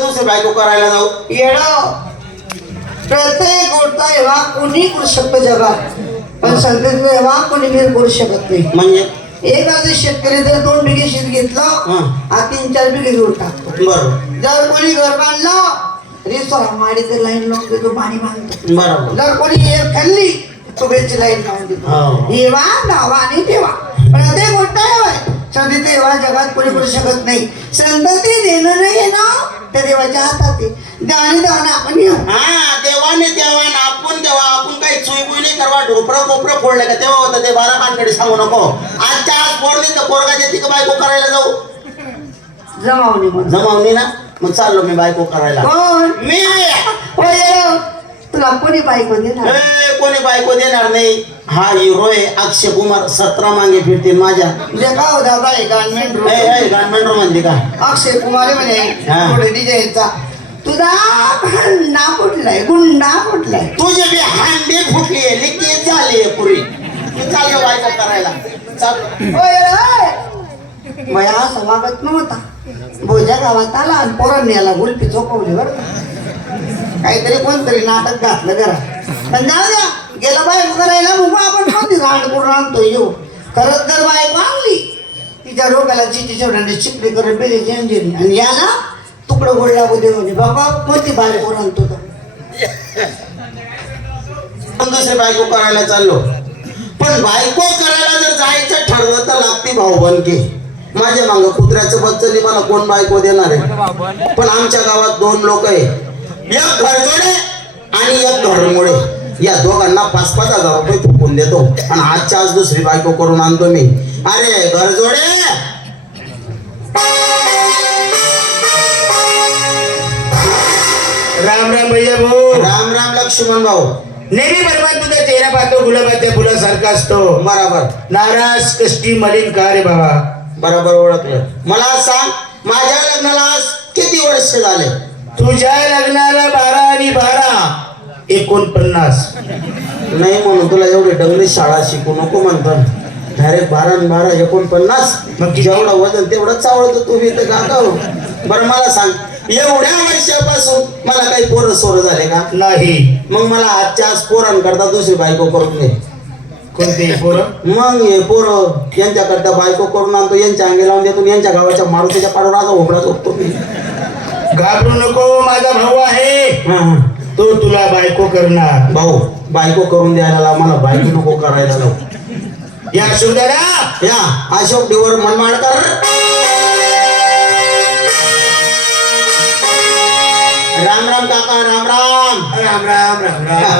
दुसरी बायको करायला जाऊ येड। प्रत्येक गोष्ट एव्हा कोणी करू शकतो जगात पण संगीत एव्हा कोणी बी करू शकत नाही म्हणजे एक आज शेतकरी जर दोन बिघे शेत घेतलं हं. हा तीन चार बिघे जोड टाकतो बरोबर। जर कोणी घर बांधलं रिसोरा माडीचं लाईन लावून देतो पाणी बांधतो बरोबर। जर कोणी एक खाल्ली तुबेची लाईन लावून देतो हेवा आणि पण ते गोष्ट आहे होय. संधी देवा जगात कोणी करू शकत नाही. संतती देणं नाही ना त्या देवाच्या हातात आहे दान आपण हा देवाने देवान आपण देवा आपण काही चुईबुई नाही करवा ढोपरं कोपरं फोडलं का? तेव्हा होतं ते बारा पानकडे सांगू नको. आजच्या आज फोडली तर पोरगा देते का बायको करायला जाऊ. जमावणी जमावणी ना? मग चाललो मी बायको करायला. मी? तुला कोणी बायको देणार? ए, कोणी बायको देणार नाही. हा हिरो आहे अक्षय कुमार सतरा मागे फिरते माझ्या. म्हणजे का हो दादा हे गारमेंट ए, ए, गारमेंट म्हणली का? अक्षय कुमार म्हणे हा. पुढे डिझाईनचा तुझा गुंडा फुटलाय गुंडा फुटलाय. तुझी बी हांडी फुटली आहे लिकेज झाली आहे पुरी. मी चाललो बायको करायला. चाललो होय रे. मग हा समागत नव्हता. भोजा गावात आला आणि पोरांनी याला गुलपी चोपवली बरं का. काहीतरी कोणतरी नाटक घातलं करा पण जाऊ द्या गेला बायको करायला मग आपण कोणती रांड आणतो येऊ? खरंच जर बायको आणली तिच्या डोक्याला चिची शेवटाने चिकडी करून बेले झेंझेरी आणि याला तुकडं गोड लागू देऊ नये म्हणजे. बाबा कोणती बायको आणतो तर? पण दुसरी बायको करायला चाललो. पण बायको करायला जर जायचं ठरवलं तर लागते भाऊ बनके माझ्या मागं कुत्र्याचं बच्चली मला कोण बायको देणार आहे? पण आमच्या गावात दोन लोक आहे. एक घरजोडे आणि एक घरमुळे या दोघांना पाच पाच हजार रुपये चुकून देतो. आणि आजच्या आज दुसरी बायको करून आणतो मी. अरे घरजोडे राम राम भैया भाऊ. राम राम लक्ष्मण भाऊ. नेहमी बरोबर तुझा चेहरा पाहतो गुलाबाच्या फुलासारखा असतो. बराबर. नाराज कष्टी मलिन का रे बाबा? बरोबर ओळखलं. मला सांग माझ्या लग्नाला आज किती वर्ष झाले? तुझ्या लग्नाला बारा आणि बारा. एकोणपन्नास. नाही म्हणून तुला एवढी डंगरी शाळा शिकू नको म्हणतात डायरेक्ट बारा आणि बारा एकोणपन्नास. मग? जेवढं वजन तेवढं चावळतं तू इथं का का हो? बरं मला सांग एवढ्या वर्षापासून मला काही पोरं सोरं झाले का? नाही. मग मला आजच्या आज पोरांकरता दुसरी बायको करून दे. कोणते पोरं? मग हे पोरं यांच्याकरता बायको करून आणतो यांच्या अंगी लावून देतो यांच्या गावाच्या मारुतीच्या पाडून आज होबळा झोपतो मी. घाबरू नको माझा भाऊ आहे. तो तुला बायको करणार. भाऊ बायको करून द्यायला मला बायको नको करायला लाव. या सुंदरा. या अशोक डिवर मनमाडकर. राम राम काका राम राम. राम राम राम राम.